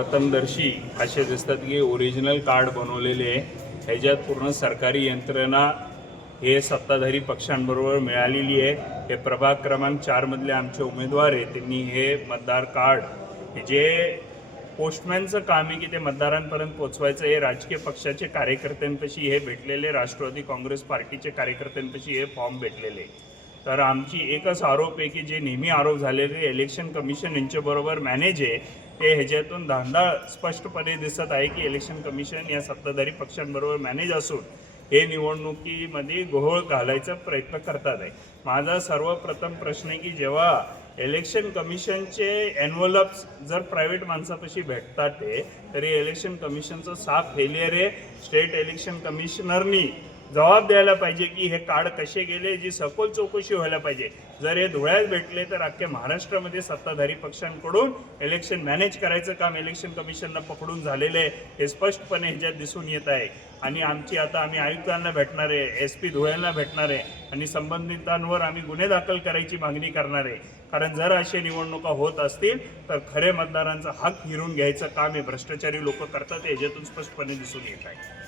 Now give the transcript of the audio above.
प्रथमदर्शी असे दिसतात की ओरिजिनल कार्ड बनवलेले आहे। ह्याच्यात पूर्ण सरकारी यंत्रणा हे सत्ताधारी पक्षांबरोबर मिळालेली आहे। हे प्रभाग क्रमांक 4 मधले आमचे उमेदवार आहेत, त्यांनी हे मतदार कार्ड जे पोस्टमॅनचं काम आहे की ते मतदारांपर्यंत पोहोचवायचं, हे राजकीय पक्षाचे कार्यकर्त्यांपाशी हे भेटलेले, राष्ट्रवादी काँग्रेस पार्टीचे कार्यकर्त्यांपाशी हे फॉर्म भेटलेले। तर आमची एकच आरोप आहे की जे नेहमी आरोप झालेले इलेक्शन कमिशन यांच्याबरोबर मॅनेज आहे, ते ह्याच्यातून धांदळ स्पष्टपणे दिसत आहे की इलेक्शन कमिशन या सत्ताधारी पक्षांबरोबर मॅनेज असून हे निवडणुकीमध्ये घोळ घालायचा प्रयत्न करतात आहे। माझा सर्वप्रथम प्रश्न आहे की जेव्हा इलेक्शन कमिशनचे एनव्हलप्स जर प्रायव्हेट माणसापाशी भेटतात ते, तरी इलेक्शन कमिशनचं साफ फेलियर आहे। स्टेट इलेक्शन कमिशनरनी जबाब द्यायला पाहिजे की हे कार्ड कसे गेले, जी सखोल चौकशी व्हायला पाहिजे। जर हे धुळ्यात भेटले तर अख्ख्या महाराष्ट्रामध्ये सत्ताधारी पक्षांकडून इलेक्शन मॅनेज करायचं काम इलेक्शन कमिशनला पकडून झालेलं आहे, हे स्पष्टपणे ह्याच्यात दिसून येत आहे। आणि आमची आता आम्ही आयुक्तांना भेटणार आहे, SP धुळ्यांना भेटणार आहे आणि संबंधितांवर आम्ही गुन्हे दाखल करायची मागणी करणार आहे। कारण जर अशा निवडणुका होत असतील तर खरे मतदारांचा हक हिरून घ्यायचं काम हे भ्रष्टाचारी लोक करतात, हे ह्याच्यातून स्पष्टपणे दिसून येत आहे।